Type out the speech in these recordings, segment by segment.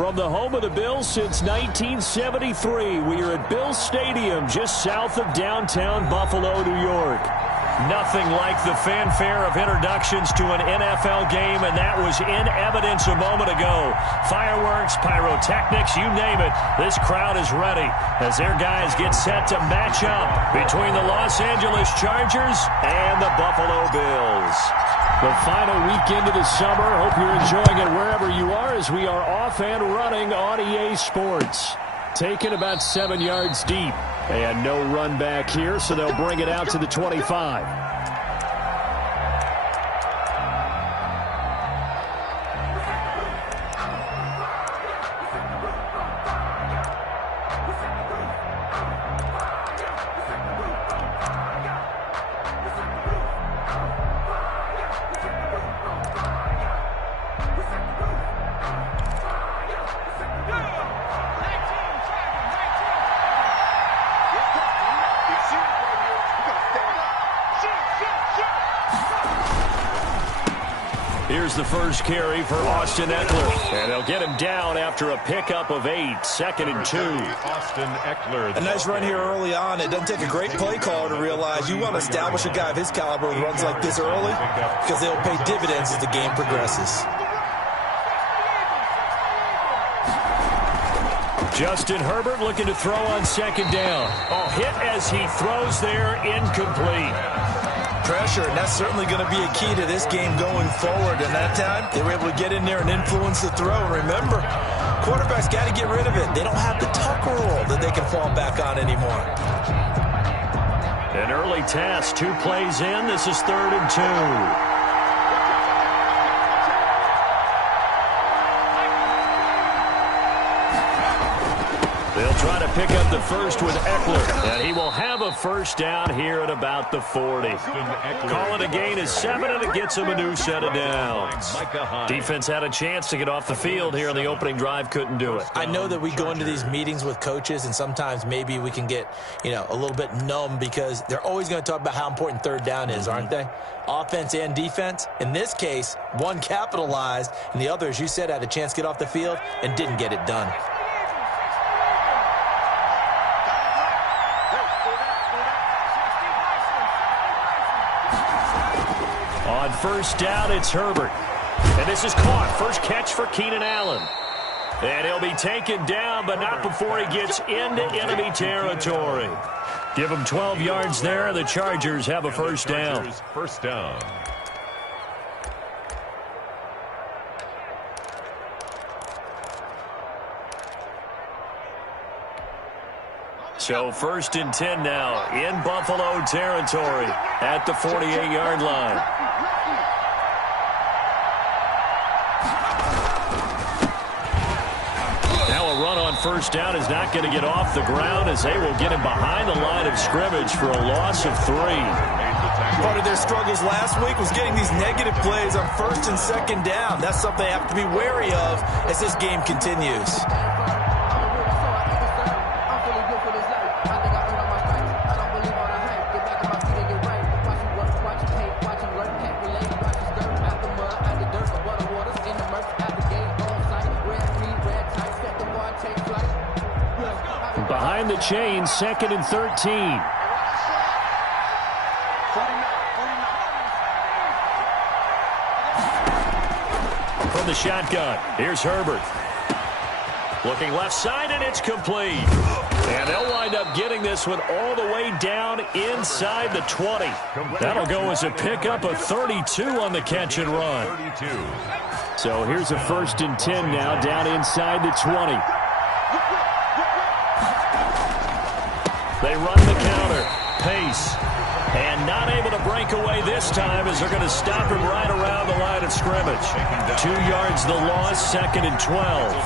From the home of the Bills since 1973, we are at Bills Stadium just south of downtown Buffalo, New York. Nothing like the fanfare of introductions to an NFL game, and that was in evidence a moment ago. Fireworks, pyrotechnics, you name it. This crowd is ready as their guys get set to match up between the Los Angeles Chargers and the Buffalo Bills. The final weekend of the summer. Hope you're enjoying it wherever you are as we are off and running on EA Sports. Taken about 7 yards deep. And no run back here, so they'll bring it out to the 25. Here's the first carry for Austin Eckler. And they'll get him down after a pickup of 8, 2nd and 2. Austin Eckler. A nice run here early on. It doesn't take a great play caller to realize you want to establish a guy of his caliber with runs like this early because they'll pay dividends as the game progresses. Justin Herbert looking to throw on 2nd down. Hit as he throws there, incomplete. Pressure, and that's certainly going to be a key to this game going forward. And that time, they were able to get in there and influence the throw. And remember, quarterbacks got to get rid of it. They don't have the tuck rule that they can fall back on anymore. An early task, 2 plays in. This is 3rd and 2. They'll try to pick up the first with Eckler, and he will have a first down here at about the 40. Call it a gain of 7, and it gets him a new set of downs. Defense had a chance to get off the field here on the opening drive, couldn't do it. I know that we go into these meetings with coaches, and sometimes maybe we can get, a little bit numb because they're always going to talk about how important 3rd down is, aren't they? Offense and defense. In this case, one capitalized, and the other, as you said, had a chance to get off the field and didn't get it done. On 1st down, it's Herbert. And this is caught. First catch for Keenan Allen. And he'll be taken down, but not before he gets into enemy territory. Give him 12 yards there. The Chargers have a first down. First down. So 1st and 10 now in Buffalo territory at the 48-yard line. Now a run on 1st down is not going to get off the ground as they will get him behind the line of scrimmage for a loss of 3. Part of their struggles last week was getting these negative plays on 1st and 2nd down. That's something they have to be wary of as this game continues. Behind the chain, 2nd and 13. From the shotgun, here's Herbert. Looking left side, and it's complete. And they'll wind up getting this one all the way down inside the 20. That'll go as a pickup of 32 on the catch and run. So here's a 1st and 10 now down inside the 20. They run the counter. Pace. And not able to break away this time as they're going to stop him right around the line of scrimmage. 2 yards the loss, 2nd and 12.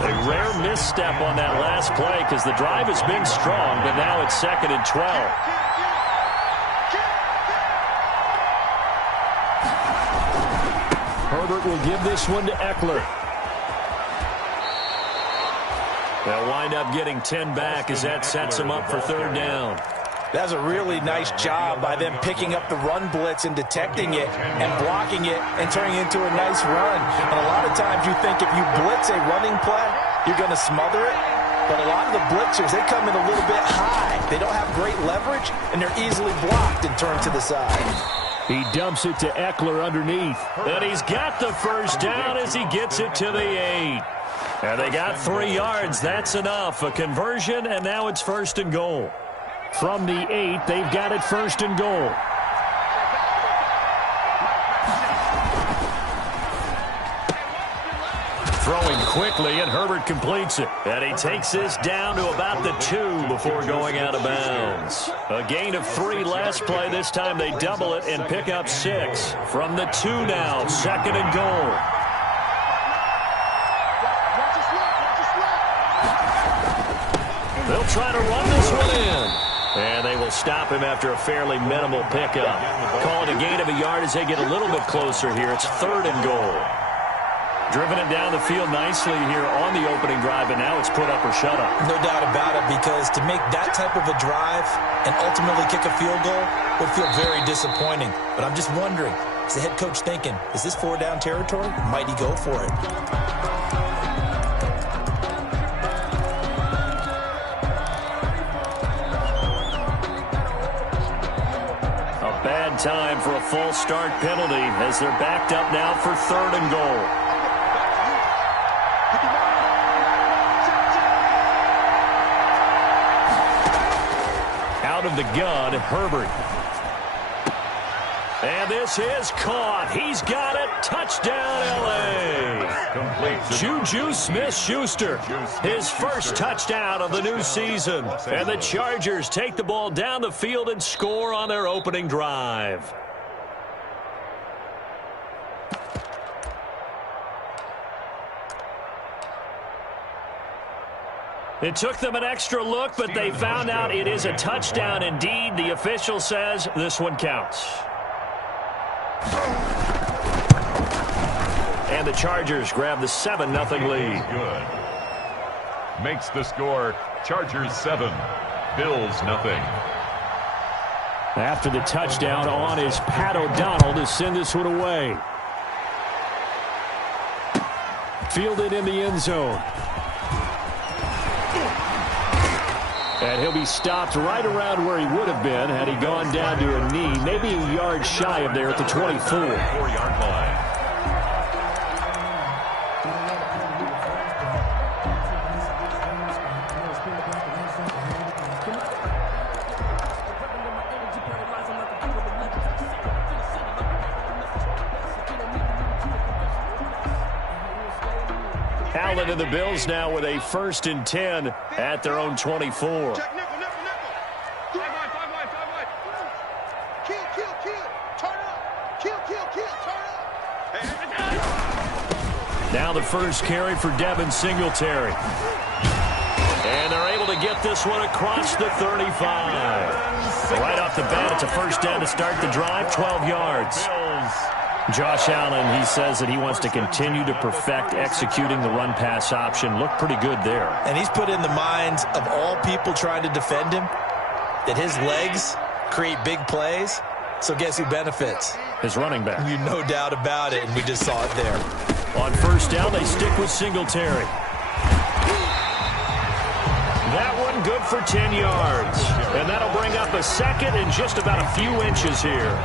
A rare misstep on that last play because the drive has been strong, but now it's 2nd and 12. Herbert will give this one to Eckler. They'll wind up getting 10 back as that sets them up for 3rd down. That's a really nice job by them picking up the run blitz and detecting it and blocking it and turning it into a nice run. And a lot of sometimes you think if you blitz a running play, you're going to smother it. But a lot of the blitzers, they come in a little bit high. They don't have great leverage, and they're easily blocked and turned to the side. He dumps it to Eckler underneath. And he's got the first down as he gets it to the 8. And they got 3 yards. That's enough. A conversion, and now it's 1st and goal. From the 8, they've got it 1st and goal. Throwing quickly, and Herbert completes it. And he takes this down to about the 2 before going out of bounds. A gain of 3 last play. This time they double it and pick up 6. From the 2 now, 2nd and goal. They'll try to run this one in. And they will stop him after a fairly minimal pickup. Call it a gain of a yard as they get a little bit closer here. It's 3rd and goal. Driven it down the field nicely here on the opening drive, and now it's put up or shut up. No doubt about it, because to make that type of a drive and ultimately kick a field goal would feel very disappointing. But I'm just wondering, is the head coach thinking, is this 4-down territory? Might he go for it? A bad time for a false start penalty as they're backed up now for 3rd and goal. Out of the gun, Herbert. And this is caught. He's got it. Touchdown, L.A. Juju Smith-Schuster, his first touchdown of the new season. And the Chargers take the ball down the field and score on their opening drive. It took them an extra look, but they found out it is a touchdown indeed. The official says this one counts. And the Chargers grab the 7-0 lead. Good. Makes the score Chargers 7, Bills nothing. After the touchdown on is Pat O'Donnell to send this one away. Fielded in the end zone. And he'll be stopped right around where he would have been had he gone down to a knee, maybe a yard shy of there at the 24. 4-yard line. Allen and the Bills now with a 1st and 10 at their own 24. Now the first carry for Devin Singletary. And they're able to get this one across the 35. Right off the bat, it's a 1st down to start the drive, 12 yards. Josh Allen, he says that he wants to continue to perfect executing the run-pass option. Looked pretty good there. And he's put in the minds of all people trying to defend him that his legs create big plays. So guess who benefits? His running back. You no doubt about it, and we just saw it there. On 1st down, they stick with Singletary. That one good for 10 yards. And that'll bring up a 2nd and just about a few inches here.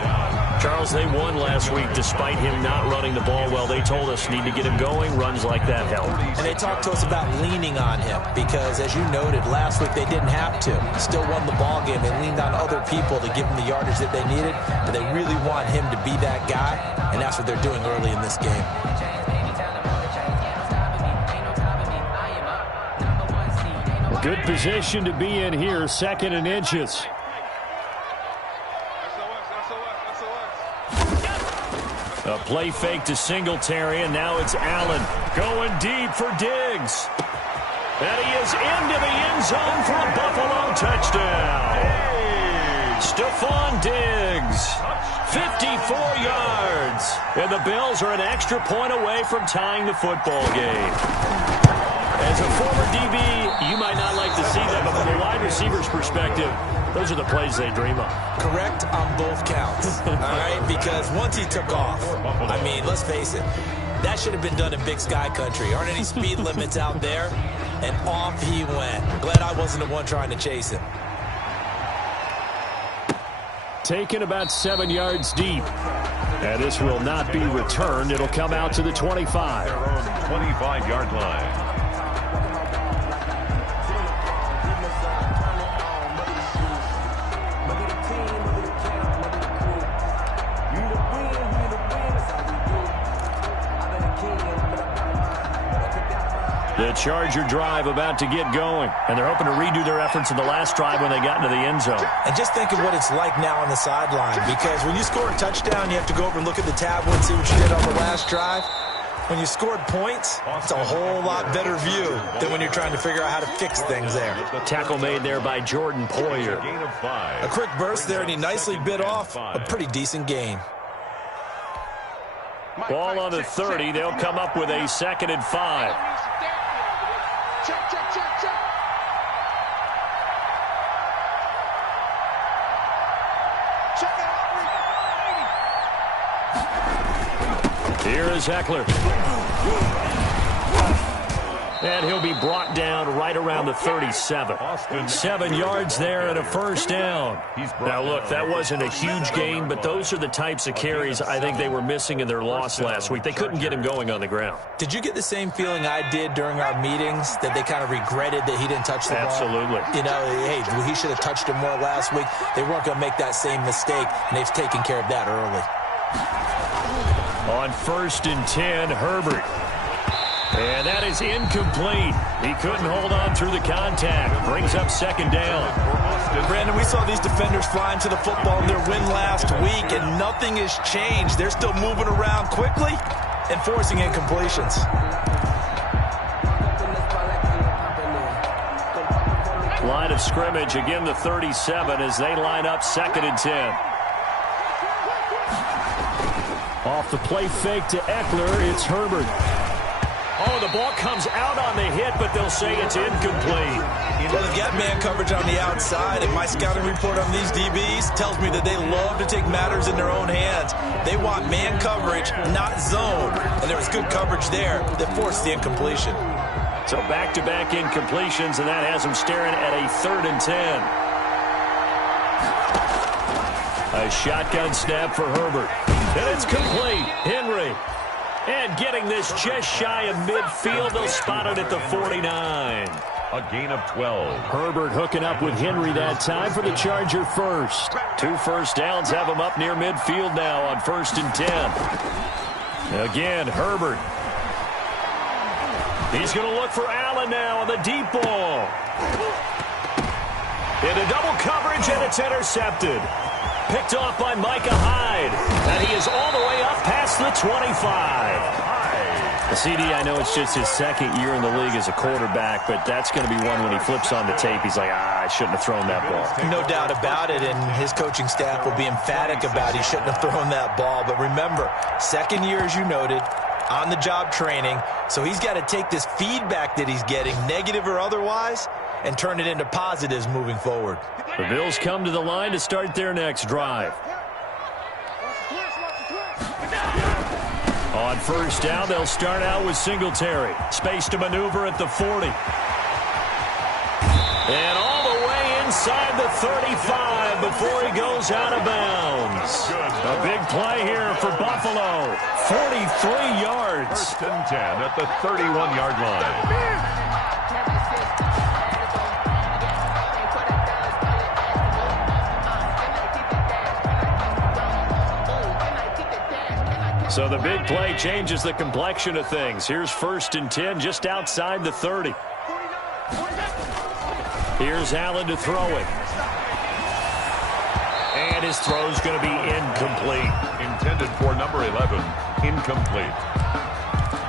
Charles, they won last week despite him not running the ball well. They told us need to get him going. Runs like that help. And they talked to us about leaning on him because, as you noted, last week they didn't have to. Still won the ball game. They leaned on other people to give them the yardage that they needed. But they really want him to be that guy, and that's what they're doing early in this game. Good position to be in here, 2nd and inches. A play fake to Singletary, and now it's Allen going deep for Diggs. And he is into the end zone for a Buffalo touchdown. Stephon Diggs, 54 yards. And the Bills are an extra point away from tying the football game. As a former DB, you might not like to see that, but from a wide receiver's perspective, those are the plays they dream of. Correct on both counts, all right? Because once he took off, I mean, let's face it, That should have been done in Big Sky Country. Aren't any speed limits out there? And off he went. Glad I wasn't the one trying to chase him. Taken about 7 yards deep. And this will not be returned. It'll come out to the 25. Their own 25-yard line. The Charger drive about to get going, and they're hoping to redo their efforts in the last drive when they got into the end zone. And just think of what it's like now on the sideline, because when you score a touchdown, you have to go over and look at the tablet and see what you did on the last drive. When you scored points, it's a whole lot better view than when you're trying to figure out how to fix things there. Tackle made there by Jordan Poyer. A quick burst there, and he nicely bit off a pretty decent gain. Ball on the 30. They'll come up with a 2nd and 5. Check, check, check, check. Check it out. Here is Eckler. And he'll be brought down right around the 37. 7 yards there and a first down. Now, look, that wasn't a huge gain, but those are the types of carries I think they were missing in their loss last week. They couldn't get him going on the ground. Did you get the same feeling I did during our meetings, that they kind of regretted that he didn't touch the ball? Absolutely. You know, hey, he should have touched him more last week. They weren't going to make that same mistake, and they've taken care of that early. On 1st and 10, Herbert. And that is incomplete. He couldn't hold on through the contact. Brings up 2nd down. Brandon, we saw these defenders flying to the football in their win last week, and nothing has changed. They're still moving around quickly and forcing incompletions. Line of scrimmage, again the 37 as they line up 2nd and 10. Off the play fake to Eckler, it's Herbert. Oh, the ball comes out on the hit, but they'll say it's incomplete. Well, they've got man coverage on the outside, and my scouting report on these DBs tells me that they love to take matters in their own hands. They want man coverage, not zone. And there was good coverage there that forced the incompletion. So back-to-back incompletions, and that has them staring at a 3rd and 10. A shotgun snap for Herbert. And it's complete. Henry. And getting this just shy of midfield, they'll spot it at the 49. A gain of 12. Herbert hooking up with Henry that time for the Charger first. 2 first downs have him up near midfield now on 1st and 10. Again, Herbert. He's going to look for Allen now on the deep ball. Into double coverage, and it's intercepted. Picked off by Micah Hyde. And he is all the way up past the 25. The CD, I know it's just his 2nd year in the league as a quarterback, but that's going to be one when he flips on the tape, he's like, I shouldn't have thrown that ball. No doubt about it, and his coaching staff will be emphatic about he shouldn't have thrown that ball. But remember, 2nd year, as you noted, on-the-job training, so he's got to take this feedback that he's getting, negative or otherwise, and turn it into positives moving forward. The Bills come to the line to start their next drive. On 1st down, they'll start out with Singletary. Space to maneuver at the 40. And all the way inside the 35 before he goes out of bounds. A big play here for Buffalo. 43 yards. 1st and 10 at the 31-yard line. So the big play changes the complexion of things. Here's 1st and 10 just outside the 30. Here's Allen to throw it. And his throw's going to be incomplete. Intended for number 11. Incomplete.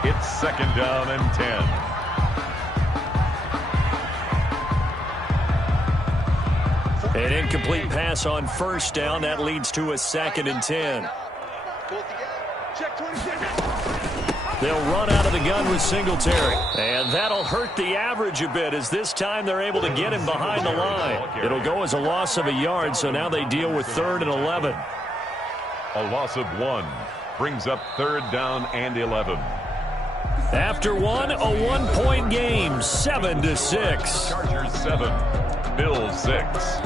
It's 2nd down and 10. An incomplete pass on 1st down. That leads to a 2nd and 10. They'll run out of the gun with Singletary. And that'll hurt the average a bit as this time they're able to get him behind the line. It'll go as a loss of a yard, so now they deal with 3rd and 11. A loss of 1 brings up 3rd down and 11. After one, a one-point game, 7-6. Chargers 7, Bills 6.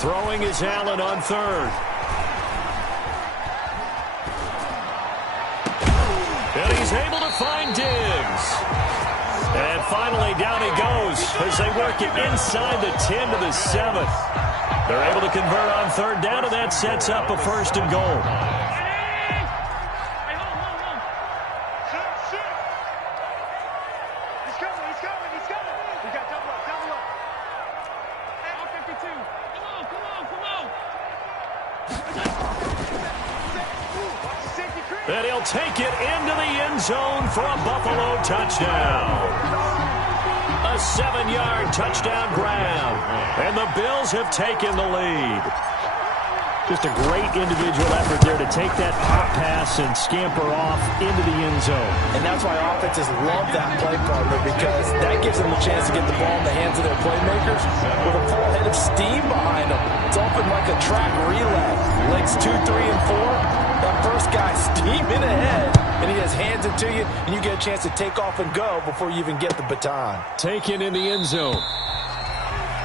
Throwing is Allen on third. And he's able to find Diggs. And finally down he goes as they work it inside the 10 to the 7. They're able to convert on third down, and that sets up a first and goal. And he'll take it into the end zone for a Buffalo touchdown. A 7-yard touchdown grab. And the Bills have taken the lead. Just a great individual effort there to take that pop pass and scamper off into the end zone. And that's why offenses love that play, partner, because that gives them a chance to get the ball in the hands of their playmakers with a full head of steam behind them. It's often like a track relay. Legs 2, 3, and 4. That first guy steaming ahead, and he has hands it to you, and you get a chance to take off and go before you even get the baton. Taken in the end zone.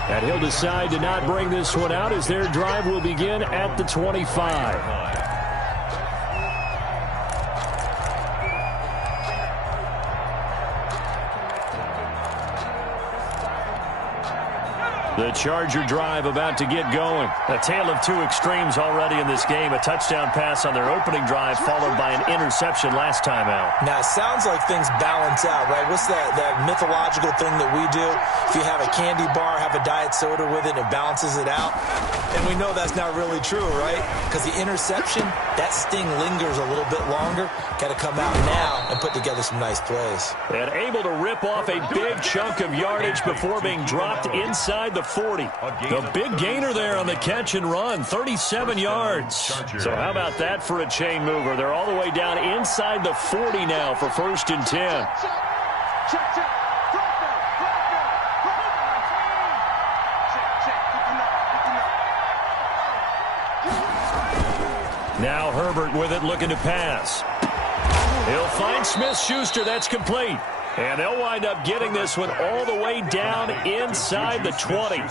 And he'll decide to not bring this one out as their drive will begin at the 25. The Charger drive about to get going. A tale of two extremes already in this game. A touchdown pass on their opening drive followed by an interception last time out. Now, it sounds like things balance out, right? What's that mythological thing that we do? If you have a candy bar, have a diet soda with it, it balances it out. And we know that's not really true, right? Because the interception, that sting lingers a little bit longer. Got to come out now and put together some nice plays. And able to rip off a big chunk of yardage before being dropped inside the 40. The big gainer there on the catch and run, 37 yards. So how about that for a chain mover? They're all the way down inside the 40 now for 1st and 10. Now Herbert with it, looking to pass. He'll find Smith-Schuster. That's complete. And they'll wind up getting this one all the way down inside the 20.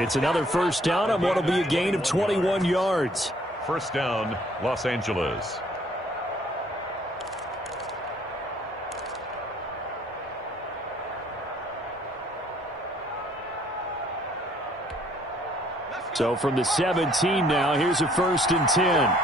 It's another first down on what will be a gain of 21 yards. First down, Los Angeles. So from the 17 now, here's a 1st and 10.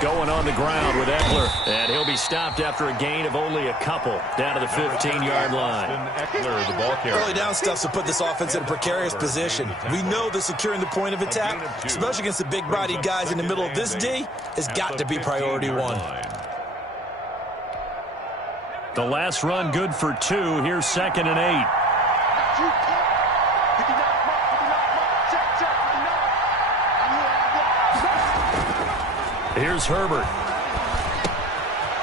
Going on the ground with Isfl, and he'll be stopped after a gain of only a couple down to the 15-yard line. Isfl, the ball carrier. Early down stuff to put this offense in a precarious position. We know that securing the point of attack, especially against the big-bodied guys in the middle of this D, has got to be priority one. The last run good for 2. Here's 2nd and 8. Here's Herbert.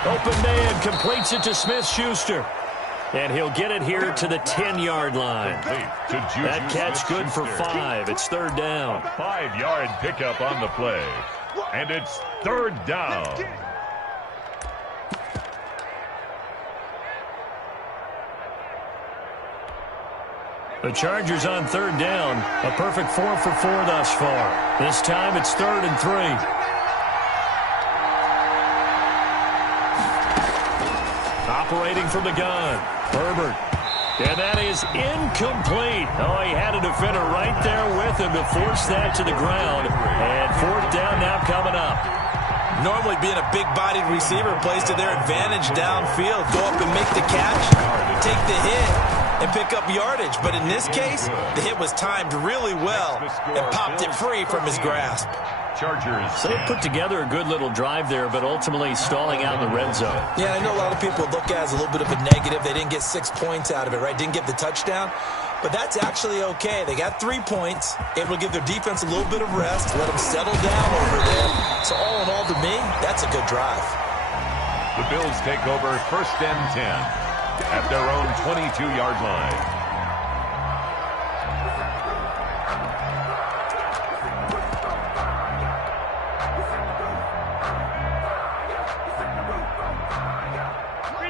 Open man, completes it to Smith-Schuster. And he'll get it here to the 10-yard line. That catch good for 5. It's 3rd down. 5-yard pickup on the play. And it's 3rd down. The Chargers on 3rd down. A perfect 4 for 4 thus far. This time it's 3rd and 3. Operating from the gun, Herbert. And that is incomplete. Oh, he had a defender right there with him to force that to the ground. And 4th down now coming up. Normally being a big-bodied receiver plays to their advantage downfield. Go up and make the catch, take the hit, and pick up yardage. But in this case, the hit was timed really well and popped it free from his grasp. Chargers. So they put together a good little drive there, but ultimately stalling out in the red zone. Yeah, I know a lot of people look at it as a little bit of a negative. They didn't get 6 points out of it, right? Didn't get the touchdown. But that's actually okay. They got 3 points, able to give their defense a little bit of rest, let them settle down over there. So all in all, to me, that's a good drive. The Bills take over 1st and 10 at their own 22-yard line.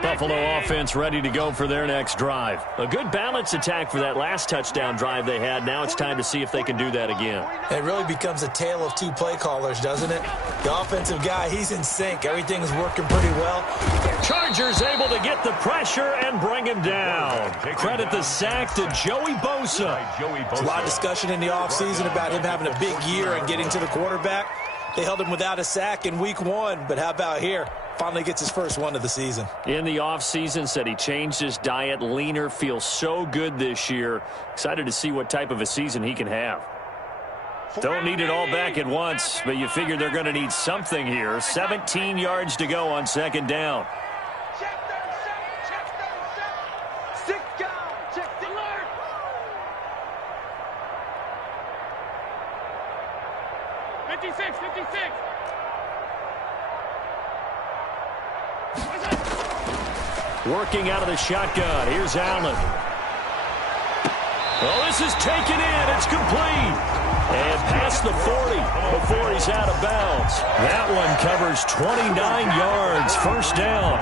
Buffalo offense ready to go for their next drive. A good balance attack for that last touchdown drive they had. Now it's time to see if they can do that again. It really becomes a tale of 2 play callers, doesn't it? The offensive guy, he's in sync. Everything's working pretty well. Chargers able to get the pressure and bring him down. Credit the sack to Joey Bosa. There's a lot of discussion in the offseason about him having a big year and getting to the quarterback. They held him without a sack in week 1, but how about here? Finally gets his first one of the season. In the offseason, said he changed his diet, leaner, feels so good this year. Excited to see what type of a season he can have. Don't need it all back at once, but you figure they're going to need something here. 17 yards to go on 2nd down. Check 37. 6 down. Check the alert. Fifty-six. Working out of the shotgun. Here's Allen. Oh, this is taken in. It's complete. And past the 40 before he's out of bounds. That one covers 29 yards. 1st down.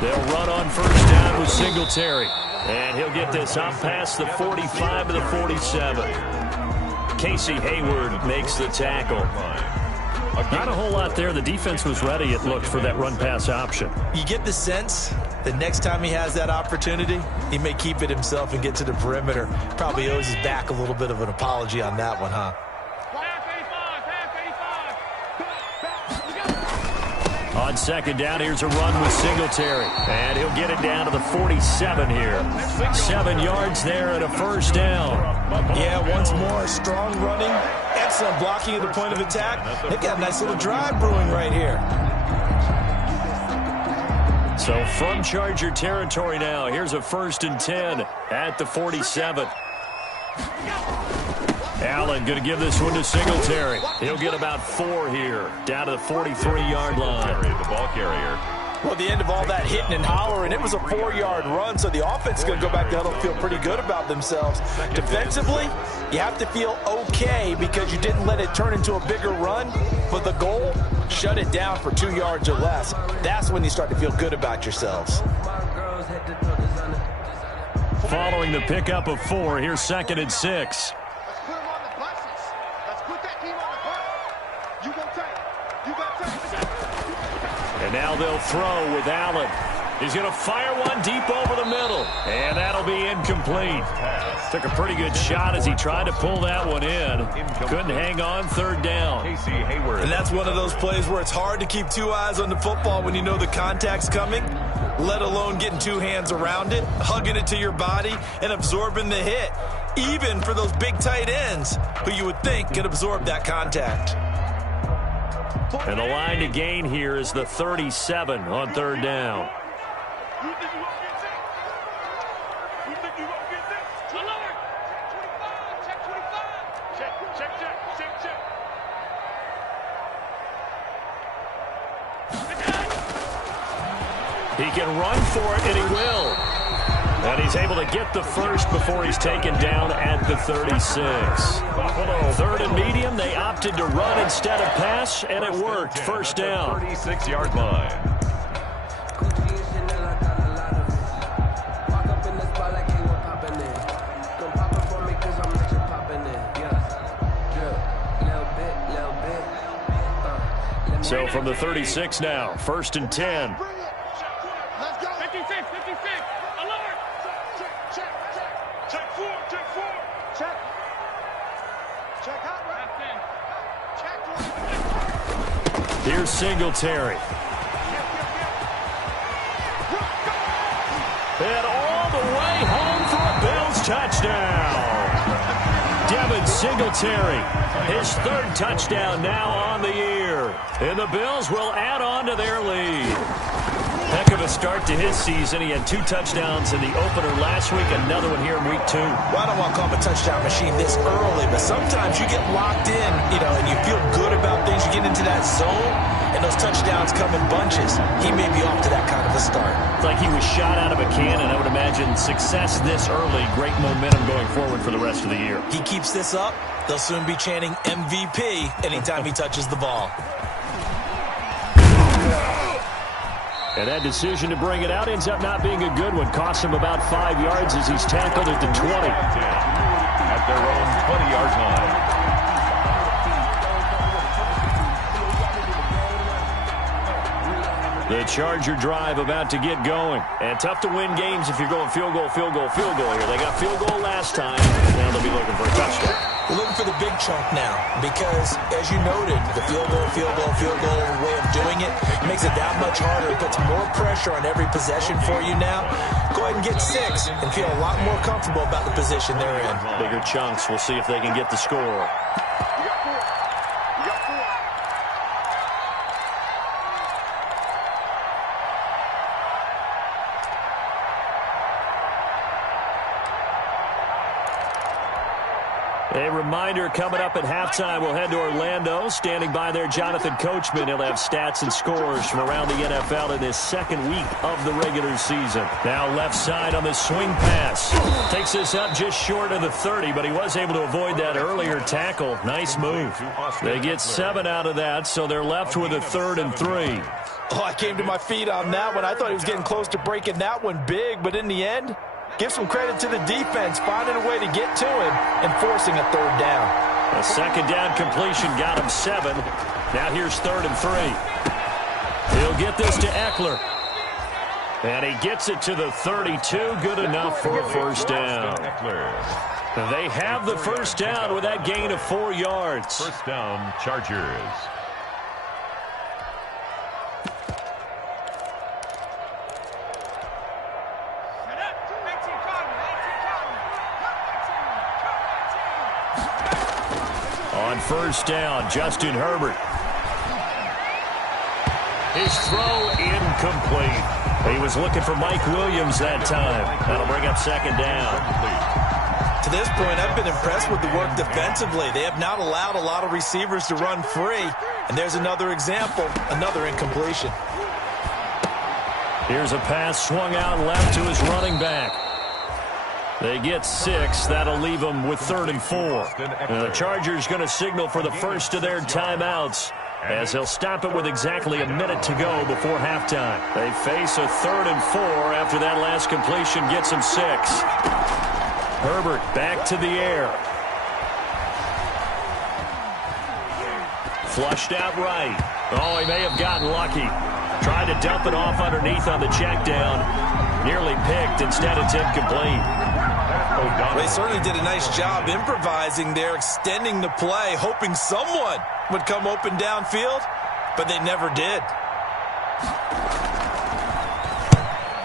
They'll run on 1st down with Singletary. And he'll get this up past the 45 to the 47. Casey Hayward makes the tackle. Not a whole lot there. The defense was ready, it looked, for that run-pass option. You get the sense that next time he has that opportunity, he may keep it himself and get to the perimeter. Probably owes his back a little bit of an apology on that one, huh? On 2nd down, here's a run with Singletary. And he'll get it down to the 47 here. 7 yards there and a 1st down. Yeah, once more, strong running, excellent blocking at the point of attack. They've got a nice little drive brewing right here. So from Charger territory now, here's a 1st and 10 at the 47. Allen going to give this one to Singletary. He'll get about 4 here, down to the 43-yard line. The ball carrier. Well, at the end of all that hitting and hollering, it was a 4-yard run, so the offense is going to go back to huddle and feel pretty good about themselves. Defensively, you have to feel okay because you didn't let it turn into a bigger run, but the goal, shut it down for 2 yards or less. That's when you start to feel good about yourselves. Following the pickup of 4, here's 2nd and 6. And now they'll throw with Allen. He's going to fire one deep over the middle. And that'll be incomplete. Took a pretty good shot as he tried to pull that one in. Couldn't hang on. 3rd down. Casey Hayward. And that's one of those plays where it's hard to keep 2 eyes on the football when you know the contact's coming, let alone getting 2 hands around it, hugging it to your body, and absorbing the hit. Even for those big tight ends who you would think could absorb that contact. And the line to gain here is the 37 on 3rd down. You think you won't get that? You think you won't get that? Alert! Check 25. Check 25. Check. He can run for it, and he will. And he's able to get the first before he's taken down at the 36. 3rd and medium, they opted to run instead of pass, and it worked. 1st down. 36-yard line. So from the 36 now, 1st and 10. Let's go. 56, 56. Alert. Check. Check 4. Check. Check out right. Check. Here's Singletary. And all the way home for a Bills touchdown. Devin Singletary, his 3rd touchdown now on the year. And the Bills will add on to their lead. Heck of a start to his season. He had 2 touchdowns in the opener last week, another one here in week 2. Well, I don't want to call him a touchdown machine this early, but sometimes you get locked in, and you feel good about things. You get into that zone, and those touchdowns come in bunches. He may be off to that kind of a start. It's like he was shot out of a cannon. I would imagine success this early, great momentum going forward for the rest of the year. He keeps this up, they'll soon be chanting MVP anytime he touches the ball. And that decision to bring it out ends up not being a good one. Costs him about 5 yards as he's tackled at the 20. At their own 20-yard line. The Charger drive about to get going. And tough to win games if you're going field goal here. They got field goal last time. Now they'll be looking for a touchdown. We're looking for the big chunk now because, as you noted, the field goal way of doing it makes it that much harder. It puts more pressure on every possession for you now. Go ahead and get 6 and feel a lot more comfortable about the position they're in. Bigger chunks. We'll see if they can get the score. A reminder, coming up at halftime, we'll head to Orlando. Standing by there, Jonathan Coachman. He'll have stats and scores from around the NFL in his 2nd week of the regular season. Now left side on the swing pass. Takes this up just short of the 30, but he was able to avoid that earlier tackle. Nice move. They get 7 out of that, so they're left with a 3rd and 3. Oh, I came to my feet on that one. I thought he was getting close to breaking that one big, but in the end, give some credit to the defense, finding a way to get to him and forcing a 3rd down. A 2nd down completion got him 7. Now here's 3rd and 3. He'll get this to Eckler. And he gets it to the 32. Good enough for a 1st down. They have the 1st down with that gain of 4 yards. 1st down, Chargers. On 1st down, Justin Herbert. His throw incomplete. He was looking for Mike Williams that time. That'll bring up 2nd down. To this point, I've been impressed with the work defensively. They have not allowed a lot of receivers to run free. And there's another example, another incompletion. Here's a pass swung out left to his running back. They get 6. That'll leave them with 3rd and 4. And the Chargers going to signal for the first of their timeouts as they'll stop it with exactly a minute to go before halftime. They face a 3rd and 4 after that last completion gets them 6. Herbert back to the air. Flushed out right. Oh, he may have gotten lucky. Tried to dump it off underneath on the check down. Nearly picked. Instead, it's incomplete. Well, they certainly did a nice job improvising there, extending the play, hoping someone would come open downfield, but they never did.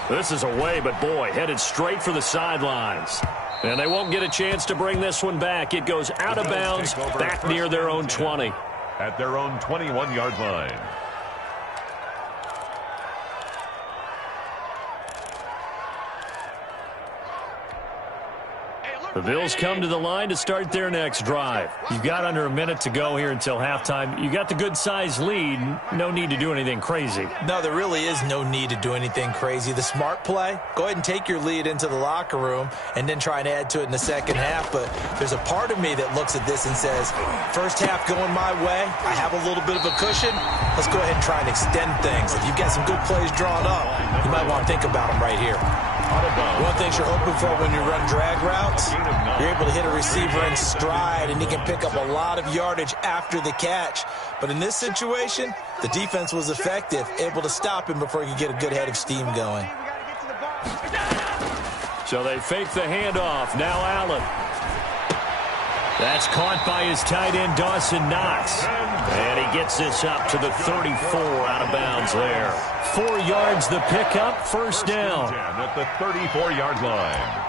This is away, but boy, headed straight for the sidelines. And they won't get a chance to bring this one back. It goes out of bounds, back near their own 20. At their own 21-yard line. The Bills come to the line to start their next drive. You've got under a minute to go here until halftime. You got the good-sized lead. No need to do anything crazy. No, there really is no need to do anything crazy. The smart play, go ahead and take your lead into the locker room and then try and add to it in the 2nd half. But there's a part of me that looks at this and says, 1st half going my way, I have a little bit of a cushion. Let's go ahead and try and extend things. If you've got some good plays drawn up, you might want to think about them right here. out of bounds. One thing you're hoping for when you run drag routes, you're able to hit a receiver in stride, and he can pick up a lot of yardage after the catch. But in this situation, the defense was effective, able to stop him before he could get a good head of steam going. So they fake the handoff. Now Allen. That's caught by his tight end, Dawson Knox. And he gets this up to the 34 out of bounds there. 4 yards the pickup, first down. 10 at the 34-yard line.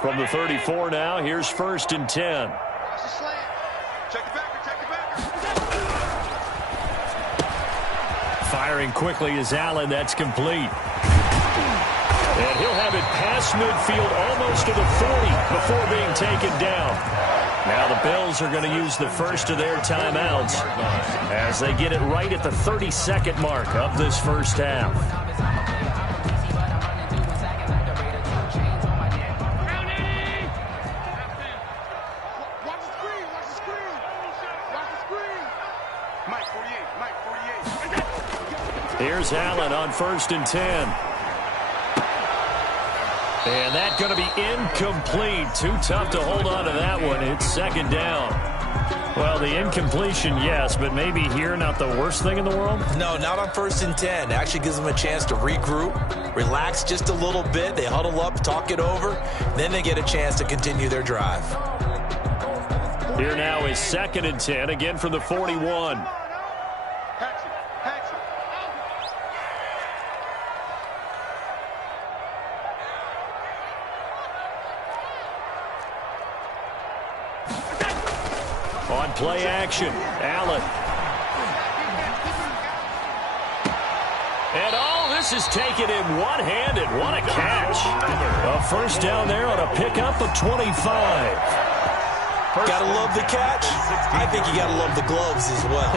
From the 34 now, here's first and 10. Firing quickly is Allen. That's complete. And he'll have it past midfield almost to the 40 before being taken down. Now the Bills are going to use the first of their timeouts as they get it right at the 32nd mark of this first half. Here's Allen on first and 10. And that's going to be incomplete. Too tough to hold on to that one. It's second down. Well, the incompletion, yes, but maybe here not the worst thing in the world? No, not on first and 10. It actually gives them a chance to regroup, relax just a little bit. They huddle up, talk it over. Then they get a chance to continue their drive. Here now is second and 10, again from the 41. On play action, Allen. And this is taken in one-handed. What a catch. A first down there on a pickup of 25. Gotta love the catch. I think you gotta love the gloves as well.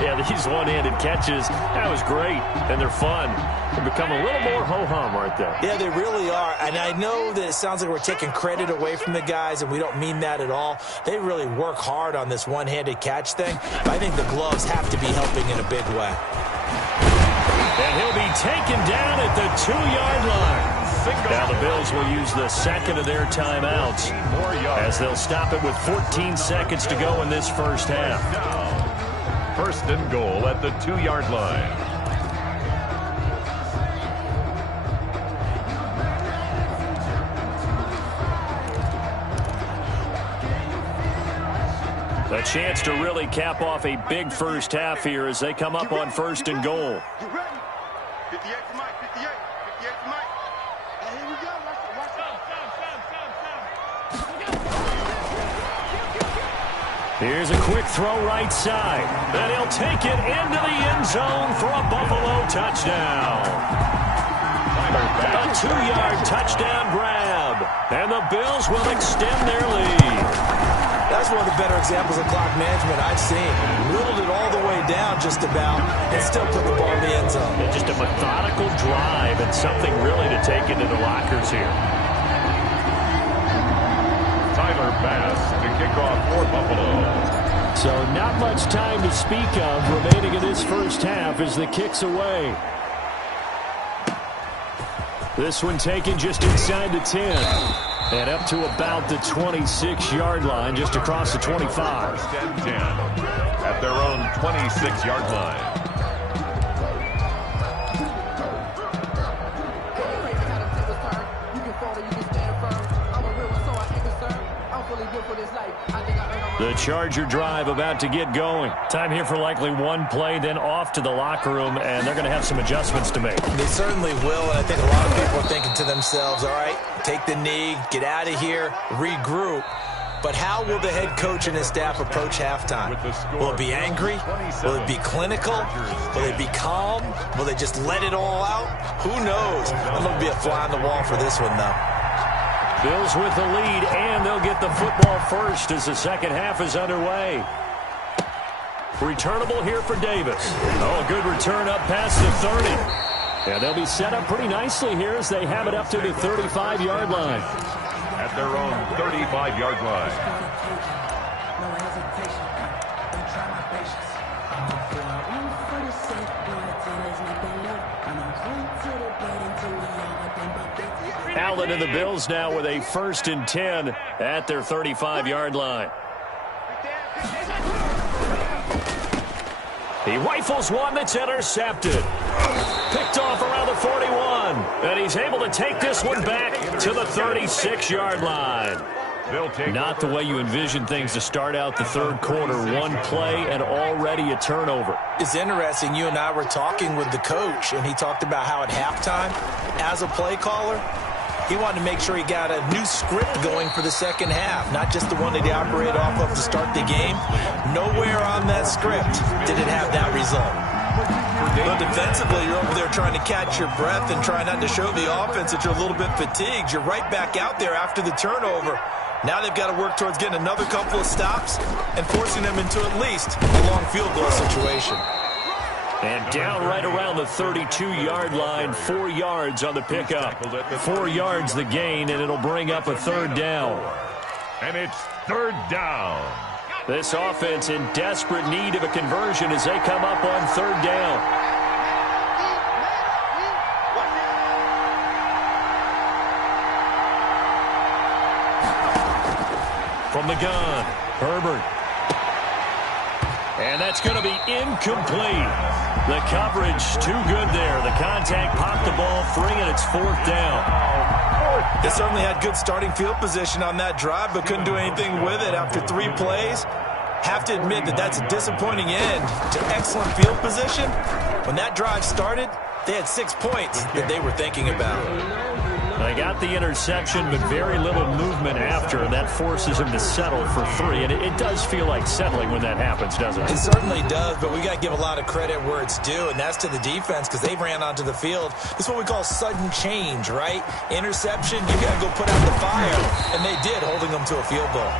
Yeah, these one-handed catches, that was great. And they're fun. They become a little more ho-hum, aren't they? Yeah, they really are. And I know that it sounds like we're taking credit away from the guys, and we don't mean that at all. They really work hard on this one-handed catch thing. But I think the gloves have to be helping in a big way. And he'll be taken down at the 2-yard line. Now the Bills will use the second of their timeouts as they'll stop it with 14 seconds to go in this first half. First and goal at the 2-yard line. A chance to really cap off a big first half here as they come up on first and goal. 58 for Mike, 58 for Mike. And here we go. Watch it. Here's a quick throw right side. And he'll take it into the end zone for a Buffalo touchdown. A 2-yard touchdown grab. And the Bills will extend their lead. That's one of the better examples of clock management I've seen. Whittled it all the way down just about and still put the ball in the end zone. And just a methodical drive and something really to take into the lockers here. Tyler Bass to kick off for Buffalo. So not much time to speak of remaining in this first half as the kick's away. This one taken just inside the 10. And up to about the 26-yard line, just across the 25. First and 10 at their own 26-yard line. The Charger drive about to get going. Time here for likely one play, then off to the locker room, and they're going to have some adjustments to make. They certainly will, and I think a lot of people are thinking to themselves, all right, take the knee, get out of here, regroup. But how will the head coach and his staff approach halftime? Will it be angry? Will it be clinical? Will it be calm? Will they just let it all out? Who knows? I'm going to be a fly on the wall for this one, though. Bills with the lead, and they'll get the football first as the second half is underway. Returnable here for Davis. Oh, a good return up past the 30. And they'll be set up pretty nicely here as they have it up to the 35-yard line. At their own 35-yard line. Allen and the Bills now with a 1st and 10 at their 35-yard line. He rifles one that's intercepted. Picked off around the 41. And he's able to take this one back to the 36-yard line. Not the way you envision things to start out the third quarter. One play and already a turnover. It's interesting. You and I were talking with the coach, and he talked about how at halftime, as a play caller, he wanted to make sure he got a new script going for the second half, not just the one that he operated off of to start the game. Nowhere on that script did it have that result. But defensively, you're over there trying to catch your breath and try not to show the offense that you're a little bit fatigued. You're right back out there after the turnover. Now they've got to work towards getting another couple of stops and forcing them into at least a long field goal situation. And down right around the 32-yard line, 4 yards on the pickup. 4 yards the gain, and it'll bring up a 3rd down. And it's 3rd down. This offense in desperate need of a conversion as they come up on 3rd down. From the gun, Herbert. And that's going to be incomplete. The coverage too good there. The contact popped the ball free, and it's 4th down. They certainly had good starting field position on that drive, but couldn't do anything with it after 3 plays. Have to admit that that's a disappointing end to excellent field position. When that drive started, they had 6 points that they were thinking about. They got the interception, but very little movement after, and that forces him to settle for 3. And it does feel like settling when that happens, doesn't it? It certainly does, but we got to give a lot of credit where it's due, and that's to the defense because they ran onto the field. This is what we call sudden change, right? Interception, you got to go put out the fire, and they did, holding them to a field goal.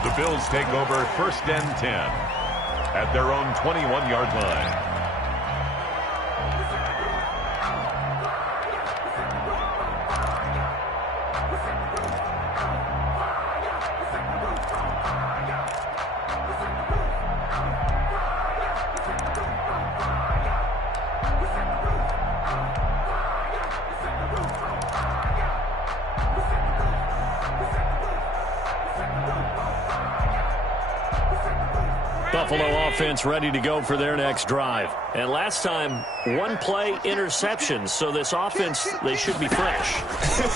The Bills take over 1st and 10 at their own 21-yard line. Buffalo offense ready to go for their next drive. And last time, 1 play interception. So this offense, they should be fresh.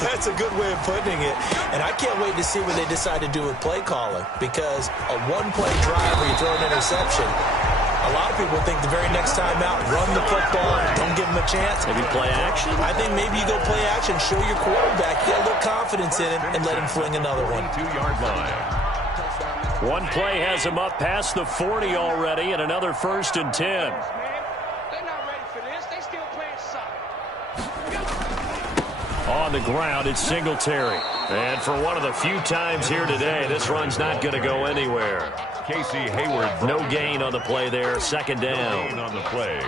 That's a good way of putting it. And I can't wait to see what they decide to do with play calling, because a 1-play drive where you throw an interception, a lot of people think the very next time out, run the football, don't give them a chance. Maybe play action? I think maybe you go play action, show your quarterback, get a little confidence in him, and let him fling another one. 2-yard line. 1 play has him up past the 40 already, and another 1st and 10. They're not ready for this. They still playing soccer. On the ground, it's Singletary. And for one of the few times here today, this run's not going to go anywhere. Casey Hayward. No gain on the play there. 2nd down. Gain on the play.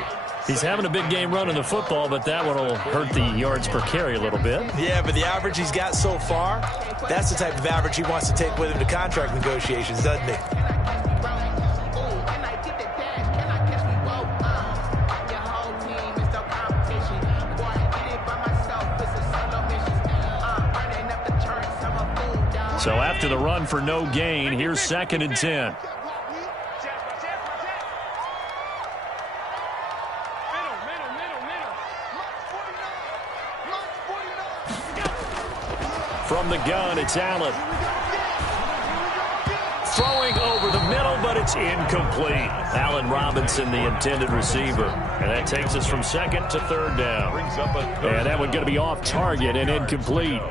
He's having a big game running the football, but that one will hurt the yards per carry a little bit. Yeah, but the average he's got so far, that's the type of average he wants to take with him to contract negotiations, doesn't he? So after the run for no gain, here's 2nd and 10. From the gun, it's Allen. Throwing over the middle, but it's incomplete. Allen Robinson, the intended receiver. And that takes us from 2nd to 3rd down. And that one going to be off target and incomplete.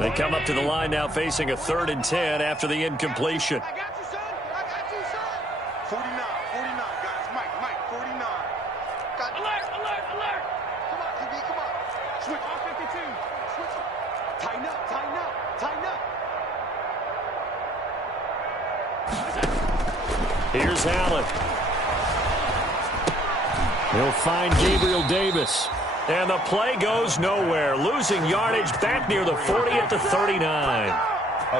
They come up to the line now facing a 3rd and 10 after the incompletion. 49, guys. Mike, 49. Alert! Come on, QB, come on. Switch on 52. Switch. Tighten up. Here's Allen. He'll find Gabriel Davis. And the play goes nowhere, losing yardage back near the 40 at the 39.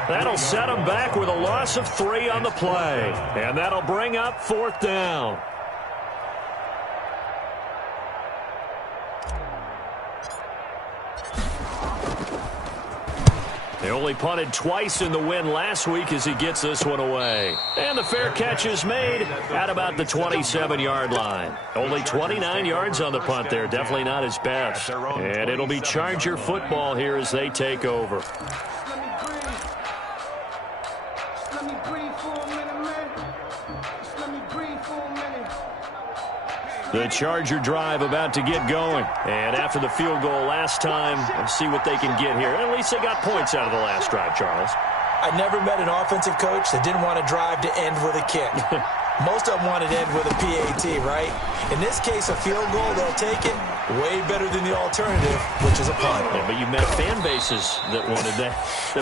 That'll set them back with a loss of 3 on the play. And that'll bring up 4th down. They only punted twice in the win last week as he gets this one away. And the fair catch is made at about the 27-yard line. Only 29 yards on the punt there. Definitely not his best. And it'll be Charger football here as they take over. The Charger drive about to get going. And after the field goal last time, let's see what they can get here. At least they got points out of the last drive, Charles. I never met an offensive coach that didn't want to drive to end with a kick. Most of them wanted to end with a PAT, right? In this case, a field goal, they'll take it. Way better than the alternative, which is a punt. Yeah, but you met fan bases that wanted that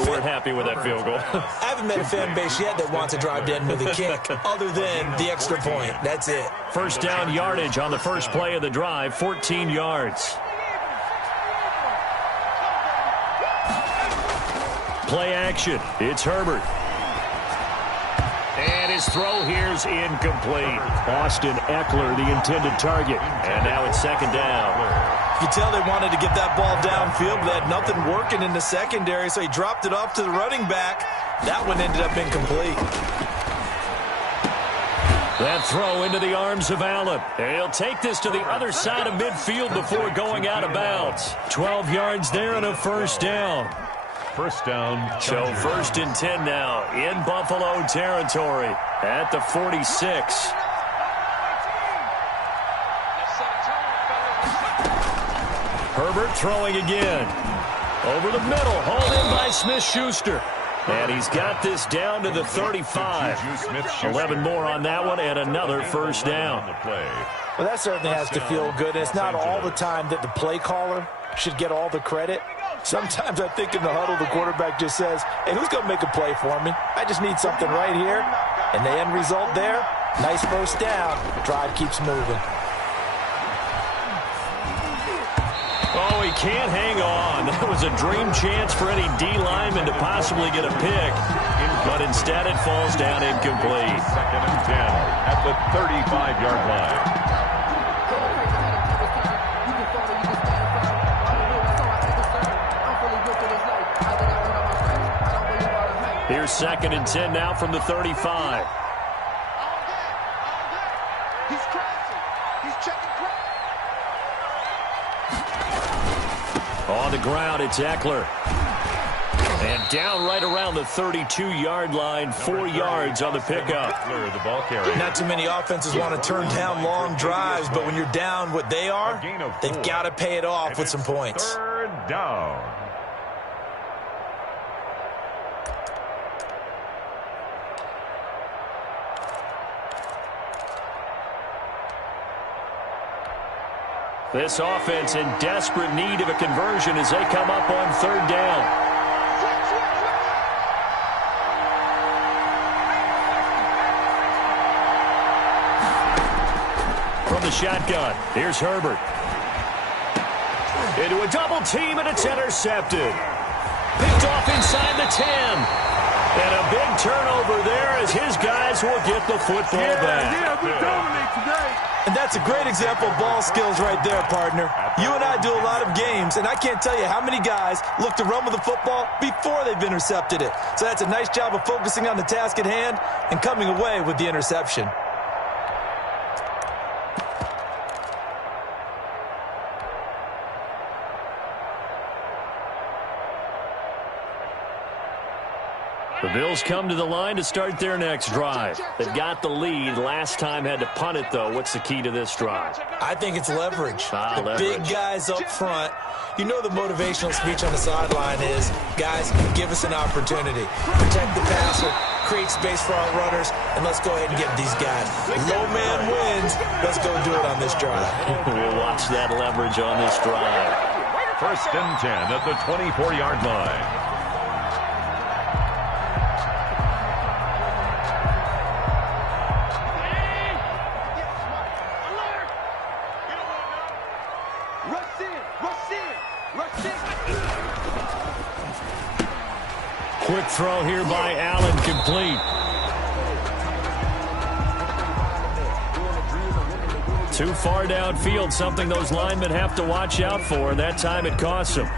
weren't happy with that field goal. I haven't met a fan base yet that wants to drive to end with a kick, other than the extra point. That's it. First down yardage on the first play of the drive, 14 yards. Play action. It's Herbert. And his throw here's incomplete. Austin Eckler, the intended target. And now it's 2nd down. You can tell they wanted to get that ball downfield, but they had nothing working in the secondary, so he dropped it off to the running back. That one ended up incomplete. That throw into the arms of Allen. And he'll take this to the other side of midfield before going out of bounds. 12 yards there and a first down. First down. So 1st and 10 now in Buffalo territory at the 46. Herbert throwing again. Over the middle, hauled in by Smith-Schuster. And he's got this down to the 35. 11 more on that one and another first down. Well, that certainly has to feel good. It's not all the time that the play caller should get all the credit. Sometimes I think in the huddle, the quarterback just says, hey, who's going to make a play for me? I just need something right here. And the end result there, nice first down. The drive keeps moving. Oh, he can't hang on. That was a dream chance for any D lineman to possibly get a pick. But instead it falls down incomplete. 2nd and 10 at the 35-yard line. Here's 2nd and 10 now from the 35. He's crashing. He's checking crash. On the ground, it's Eckler. And down right around the 32-yard line, 4 yards on the pickup. The ball carrier. Not too many offenses want to turn down long drives, but when you're down what they are, they've got to pay it off with some points. 3rd down. This offense in desperate need of a conversion as they come up on 3rd down. From the shotgun, here's Herbert. Into a double team, and it's intercepted. Picked off inside the 10. And a big turnover there as his guys will get the football back. Yeah, we dominate today. And that's a great example of ball skills right there, partner. You and I do a lot of games, and I can't tell you how many guys look to run with the football before they've intercepted it. So that's a nice job of focusing on the task at hand and coming away with the interception. The Bills come to the line to start their next drive. They've got the lead. Last time had to punt it, though. What's the key to this drive? I think it's leverage. The Leverage. big guys up front. You know the motivational speech on the sideline is, guys, give us an opportunity. Protect the passer, create space for our runners, and let's go ahead and get these guys. Low man wins. Let's go do it on this drive. We'll watch that leverage on this drive. 1st and 10 at the 24-yard line. Rush in. throw here by Allen, complete. Too far downfield, something those linemen have to watch out for. That time it costs them.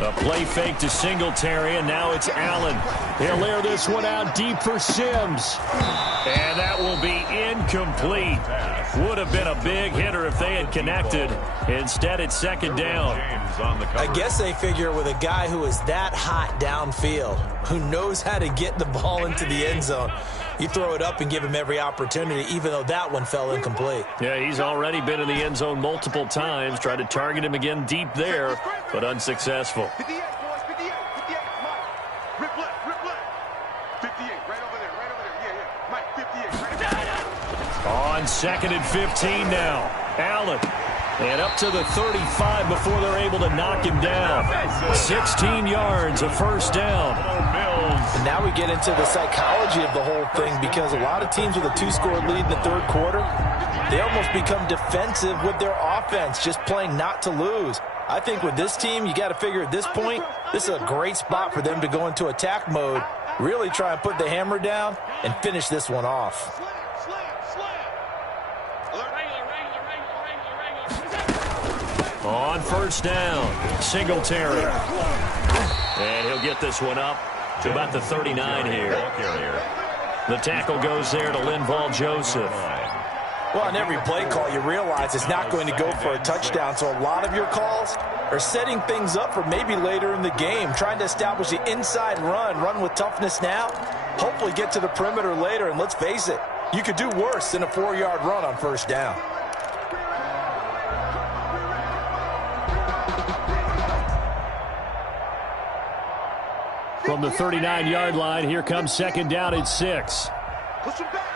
A play fake to Singletary, and now it's Allen. He'll air this one out deep for Sims. And that will be incomplete. Would have been a big hitter if they had connected. Instead, it's second down. I guess they figure with a guy who is that hot downfield, who knows how to get the ball into the end zone, you throw it up and give him every opportunity, even though that one fell incomplete. Yeah, he's already been in the end zone multiple times. Tried to target him again deep there, but unsuccessful. 58, boys, 58, 58. Mike, rip left. 58, right over there, yeah. Mike, 58, right there. On 2nd and 15 now. Allen. And up to the 35 before they're able to knock him down. 16 yards, a first down. And now we get into the psychology of the whole thing, because a lot of teams with a 2-score lead in the third quarter, they almost become defensive with their offense, just playing not to lose. I think with this team, you got to figure at this point, this is a great spot for them to go into attack mode, really try and put the hammer down and finish this one off. On first down, Singletary. And he'll get this one up to about the 39 here. The tackle goes there to Linval Joseph. Well, on every play call, you realize it's not going to go for a touchdown, so a lot of your calls are setting things up for maybe later in the game, trying to establish the inside run with toughness now, hopefully get to the perimeter later, and let's face it, you could do worse than a 4-yard run on first down. From the 39-yard line, here comes second down at 6. Push him back.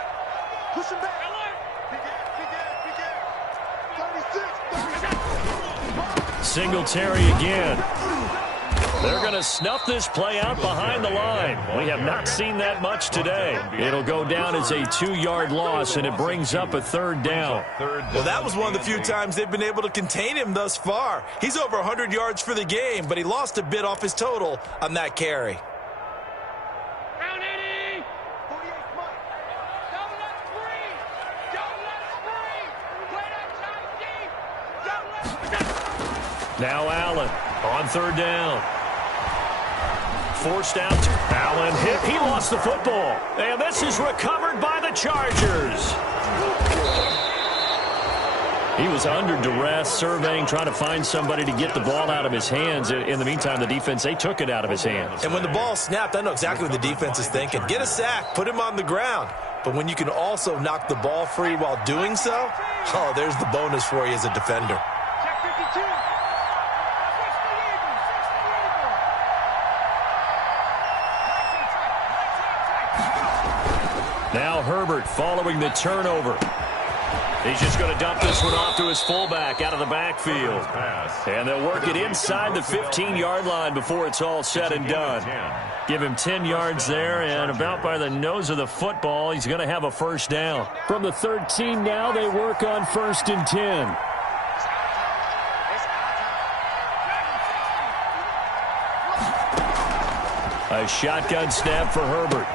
Singletary again. They're going to snuff this play out behind the line. We have not seen that much today. It'll go down as a 2-yard loss, and it brings up a third down. Well, that was one of the few times they've been able to contain him thus far. He's over 100 yards for the game, but he lost a bit off his total on that carry. Now Allen on third down. Forced out. Allen hit. He lost the football. And this is recovered by the Chargers. He was under duress, surveying, trying to find somebody to get the ball out of his hands. In the meantime, the defense, they took it out of his hands. And when the ball snapped, I know exactly what the defense is thinking. Get a sack, put him on the ground. But when you can also knock the ball free while doing so, oh, there's the bonus for you as a defender. Now Herbert following the turnover. He's just going to dump this one off to his fullback out of the backfield. And they'll work it inside the 15-yard line before it's all said and done. Give him 10 yards there, and about by the nose of the football, he's going to have a first down. From the 13 now, they work on 1st and 10. A shotgun snap for Herbert.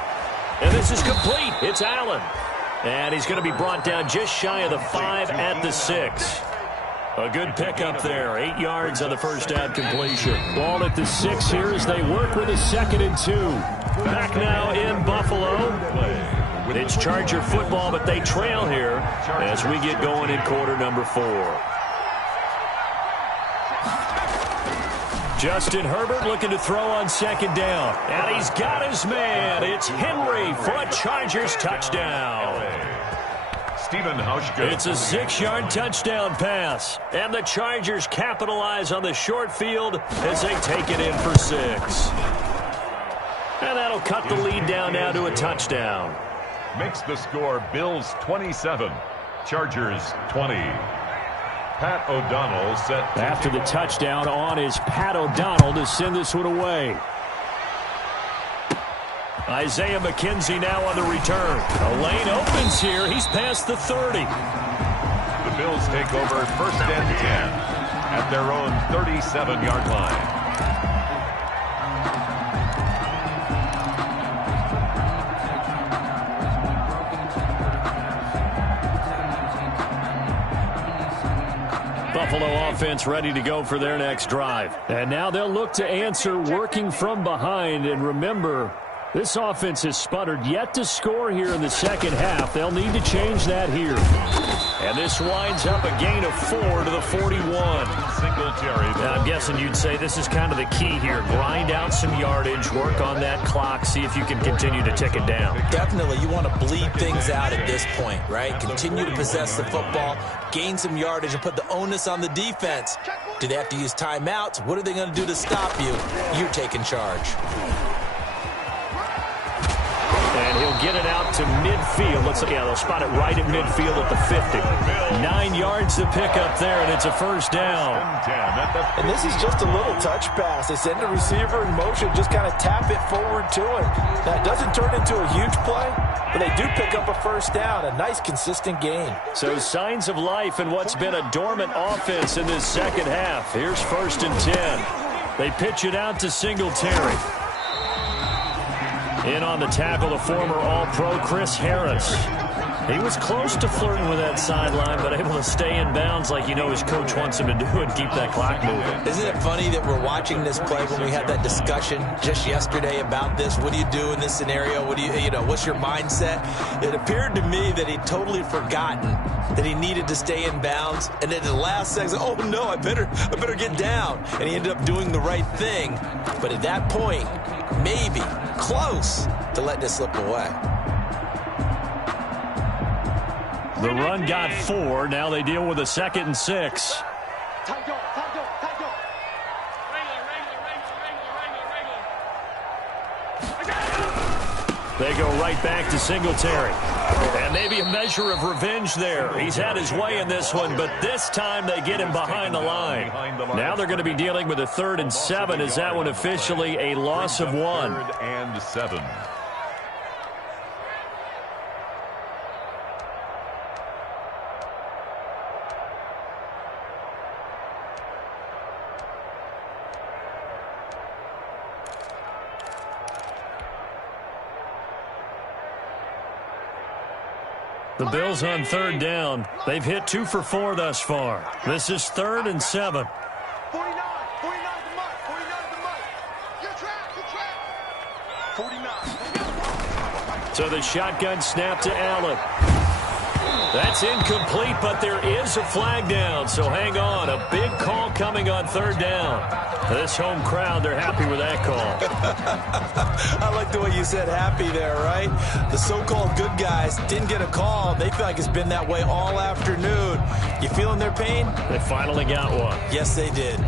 And this is complete. It's Allen. And he's going to be brought down just shy of the 5 at the 6. A good pickup there. 8 yards on the first down completion. Ball at the 6 here as they work with a 2nd and 2. Back now in Buffalo. It's Charger football, but they trail here as we get going in quarter number 4. Justin Herbert looking to throw on 2nd down. And he's got his man. It's Henry for a Chargers touchdown. It's a 6-yard touchdown pass. And the Chargers capitalize on the short field as they take it in for 6. And that'll cut the lead down now to a touchdown. Makes the score Bills 27, Chargers 20. Pat O'Donnell set. After the touchdown on is Pat O'Donnell to send this one away. Isaiah McKenzie now on the return. A lane opens here. He's past the 30. The Bills take over first and 10 at their own 37-yard line. Buffalo offense ready to go for their next drive. And now they'll look to answer working from behind. And remember, this offense has sputtered yet to score here in the second half. They'll need to change that here. And this winds up a gain of 4 to the 41. Now, I'm guessing you'd say this is kind of the key here. Grind out some yardage, work on that clock, see if you can continue to tick it down. Definitely, you want to bleed things out at this point, right? Continue to possess the football, gain some yardage, and put the onus on the defense. Do they have to use timeouts? What are they going to do to stop you? You're taking charge. And he'll get it out to midfield. Let's see, yeah, they'll spot it right at midfield at the 50. 9 yards to pick up there, and it's a first down. And this is just a little touch pass. They send the receiver in motion, just kind of tap it forward to him. Now, it doesn't turn into a huge play, but they do pick up a first down, a nice, consistent gain. So signs of life in what's been a dormant offense in this second half. Here's first and 10. They pitch it out to Singletary. In on the tackle, the former All-Pro Chris Harris. He was close to flirting with that sideline, but able to stay in bounds like you know his coach wants him to do and keep that clock moving. Isn't it funny that we're watching this play when we had that discussion just yesterday about this? What do you do in this scenario? What do you know, what's your mindset? It appeared to me that he'd totally forgotten that he needed to stay in bounds, and then at the last second, oh no, I better get down. And he ended up doing the right thing. But at that point, maybe close to letting this slip away. The run got 4. Now they deal with a 2nd and 6. They go right back to Singletary. And maybe a measure of revenge there. He's had his way in this one, but this time they get him behind the line. Now they're going to be dealing with a 3rd and 7. Is that one officially a loss of 1? 3rd and 7. The Bills on 3rd down. They've hit 2 for 4 thus far. This is 3rd and 7. 49 the mark, 49 the mark. You're trapped. 49. So the shotgun snap to Allen. That's incomplete, but there is a flag down, so hang on. A big call coming on 3rd down. This home crowd, they're happy with that call. I like the way you said happy there, right? The so-called good guys didn't get a call. They feel like it's been that way all afternoon. You feeling their pain? They finally got one. Yes, they did.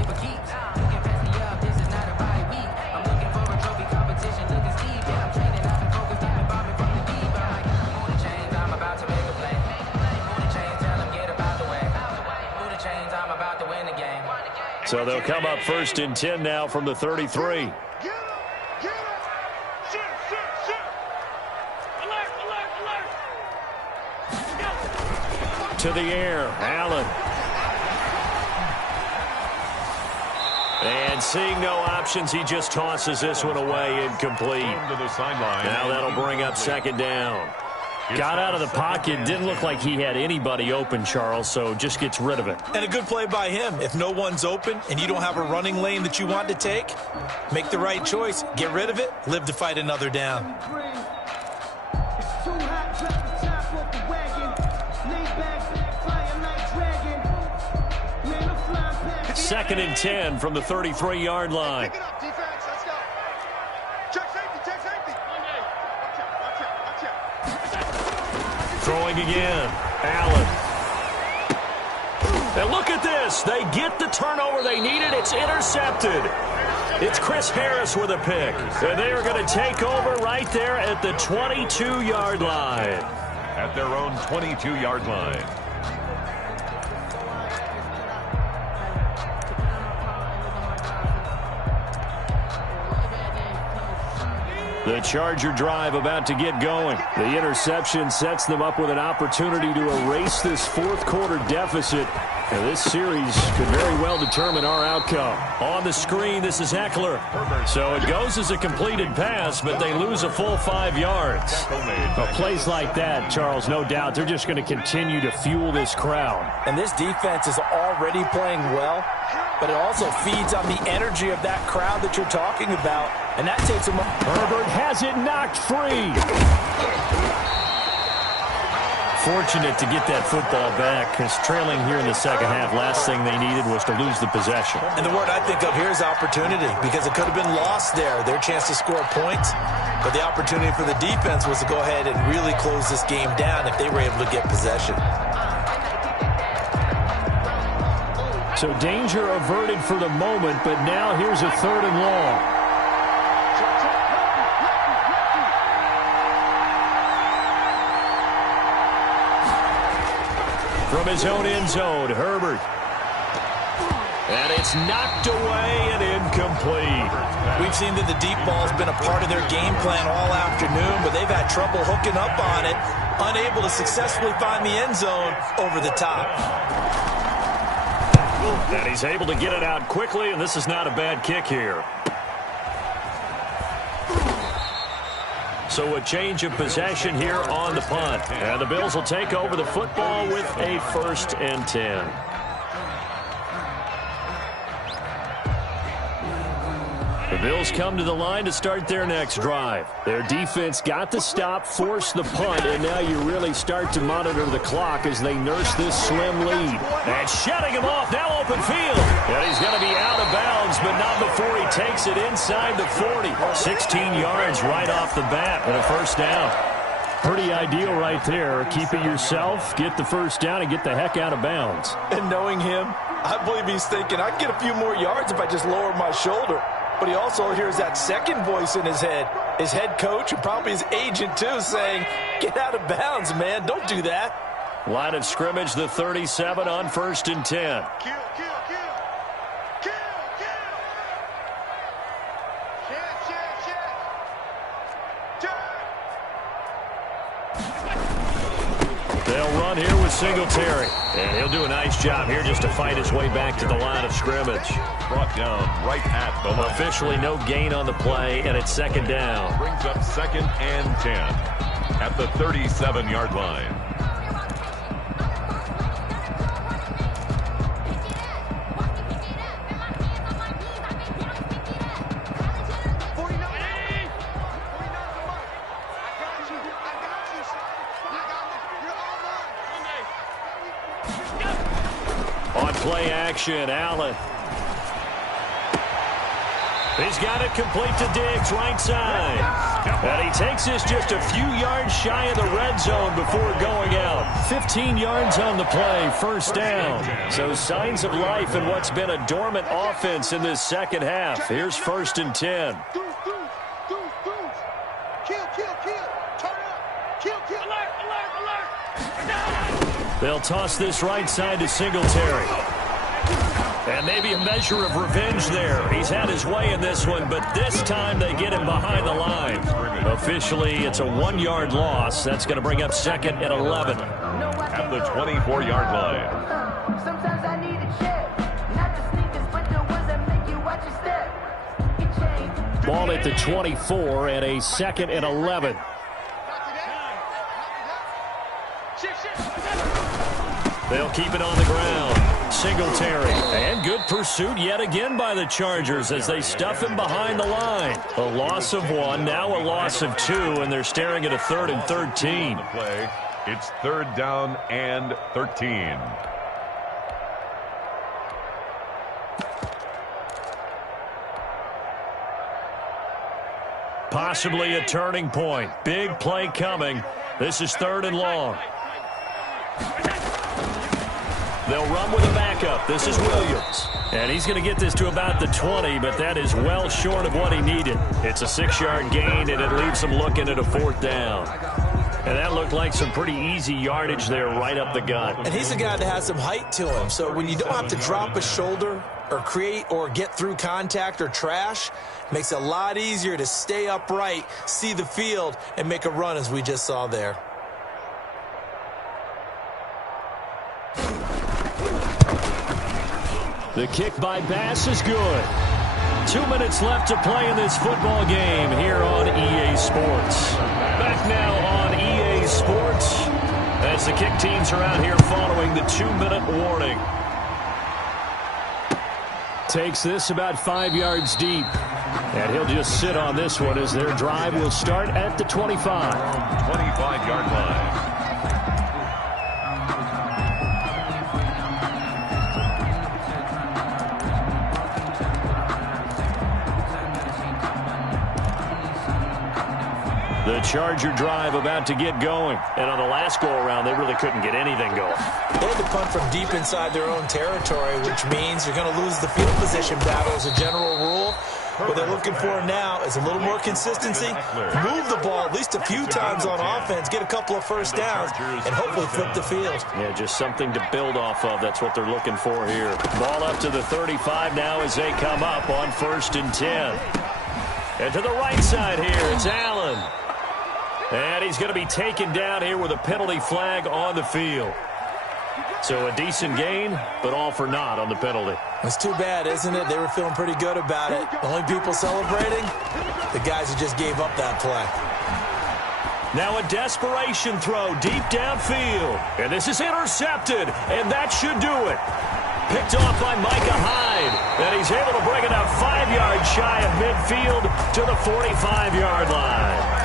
So they'll come up 1st and 10 now from the 33. To the air, Allen. And seeing no options, he just tosses this one away, incomplete. Now that'll bring up 2nd down. Got out of the pocket, didn't look like he had anybody open, Charles, so just gets rid of it. And a good play by him. If no one's open and you don't have a running lane that you want to take, make the right choice. Get rid of it, live to fight another down. Second and 10 from the 33-yard line. Pick it up, defense. Let's go. Check safety. Throwing again. Allen. And look at this. They get the turnover they needed. It's intercepted. It's Chris Harris with a pick. And they are going to take over right there at the 22-yard line. At their own 22-yard line. The Charger drive about to get going. The interception sets them up with an opportunity to erase this fourth-quarter deficit. And this series could very well determine our outcome. On the screen, this is Isfl. So it goes as a completed pass, but they lose a full 5 yards. Well, plays like that, Charles, no doubt, they're just going to continue to fuel this crowd. And this defense is already playing well, but it also feeds on the energy of that crowd that you're talking about. And that takes them up. Herbert has it knocked free. Fortunate to get that football back, because trailing here in the second half, last thing they needed was to lose the possession. And the word I think of here is opportunity, because it could have been lost there, their chance to score points. But the opportunity for the defense was to go ahead and really close this game down if they were able to get possession. So danger averted for the moment, but now here's a 3rd and long. From his own end zone, Herbert. And it's knocked away and incomplete. We've seen that the deep ball's been a part of their game plan all afternoon, but they've had trouble hooking up on it, unable to successfully find the end zone over the top. And he's able to get it out quickly, and this is not a bad kick here. So a change of possession here on the punt. And the Bills will take over the football with a 1st and 10. The Bills come to the line to start their next drive. Their defense got the stop, forced the punt, and now you really start to monitor the clock as they nurse this slim lead. And shutting him off, now open field. And he's going to be out of bounds, but not before he takes it inside the 40. 16 yards right off the bat and a 1st down. Pretty ideal right there. Keep it yourself, get the 1st down, and get the heck out of bounds. And knowing him, I believe he's thinking, I can get a few more yards if I just lower my shoulder. But he also hears that second voice in his head coach and probably his agent too, saying, get out of bounds, man. Don't do that. Line of scrimmage, the 37 on 1st and 10. Kill. They'll run here with Singletary. And he'll do a nice job here just to fight his way back to the line of scrimmage. Brought down right at the line. Officially no gain on the play, and it's 2nd down. Brings up 2nd and 10 at the 37-yard line. On play action, Allen. He's got it complete to Diggs, right side. And he takes this just a few yards shy of the red zone before going out. 15 yards on the play, 1st down. So signs of life in what's been a dormant offense in this second half. Here's 1st and 10. They'll toss this right side to Singletary. And maybe a measure of revenge there. He's had his way in this one, but this time they get him behind the line. Officially, it's a 1-yard loss. That's going to bring up 2nd and 11. At the 24-yard line. Sometimes I need a check. Not the sneakers, but the ones that make you watch your step. Ball at the 24 and a 2nd and 11. They'll keep it on the ground. Singletary. And good pursuit yet again by the Chargers as they stuff him behind the line. A loss of 1, now a loss of 2, and they're staring at a 3rd and 13. Play. It's 3rd down and 13. Possibly a turning point. Big play coming. This is 3rd and long. They'll run with a backup. This is Williams. And he's going to get this to about the 20, but that is well short of what he needed. It's a 6-yard gain, and it leaves him looking at a 4th down. And that looked like some pretty easy yardage there right up the gut. And he's a guy that has some height to him. So when you don't have to drop a shoulder or create or get through contact or trash, it makes it a lot easier to stay upright, see the field, and make a run as we just saw there. The kick by Bass is good. 2 minutes left to play in this football game here on EA Sports. Back now on EA Sports as the kick teams are out here following the 2-minute warning. Takes this about 5 yards deep. And he'll just sit on this one as their drive will start at the 25. 25-yard line. The Charger drive about to get going. And on the last go-around, they really couldn't get anything going. They had to punt from deep inside their own territory, which means you're going to lose the field position battle as a general rule. What they're looking for now is a little more consistency, move the ball at least a few times on offense, get a couple of first downs, and hopefully flip the field. Yeah, just something to build off of. That's what they're looking for here. Ball up to the 35 now as they come up on 1st and 10. And to the right side here, it's Allen. And he's going to be taken down here with a penalty flag on the field. So a decent gain, but all for naught on the penalty. It's too bad, isn't it? They were feeling pretty good about it. The only people celebrating, the guys who just gave up that play. Now a desperation throw deep downfield. And this is intercepted, and that should do it. Picked off by Micah Hyde. And he's able to bring it up 5 yards shy of midfield to the 45-yard line.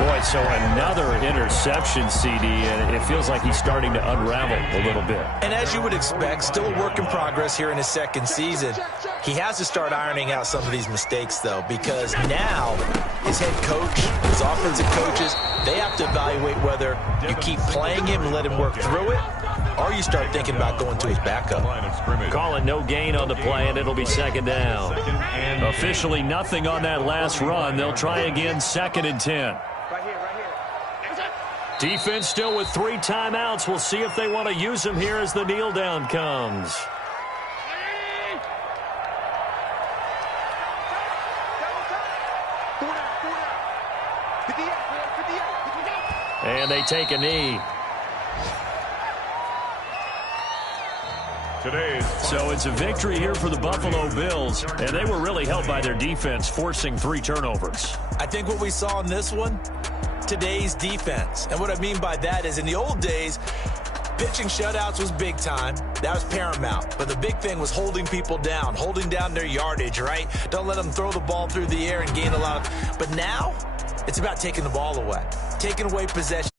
Boy, so another interception, CD, and it feels like he's starting to unravel a little bit. And as you would expect, still a work in progress here in his 2nd season. He has to start ironing out some of these mistakes, though, because now his head coach, his offensive coaches, they have to evaluate whether you keep playing him and let him work through it, or you start thinking about going to his backup. Calling no gain on the play, and it'll be 2nd down. Officially nothing on that last run. They'll try again 2nd and 10. Defense still with 3 timeouts. We'll see if they want to use them here as the kneel down comes. And they take a knee. So it's a victory here for the Buffalo Bills, and they were really helped by their defense, forcing 3 turnovers. I think what we saw in this one, today's defense. And what I mean by that is in the old days, pitching shutouts was big time. That was paramount. But the big thing was holding people down, holding down their yardage, right? Don't let them throw the ball through the air and gain a lot of... But now, it's about taking the ball away, taking away possession.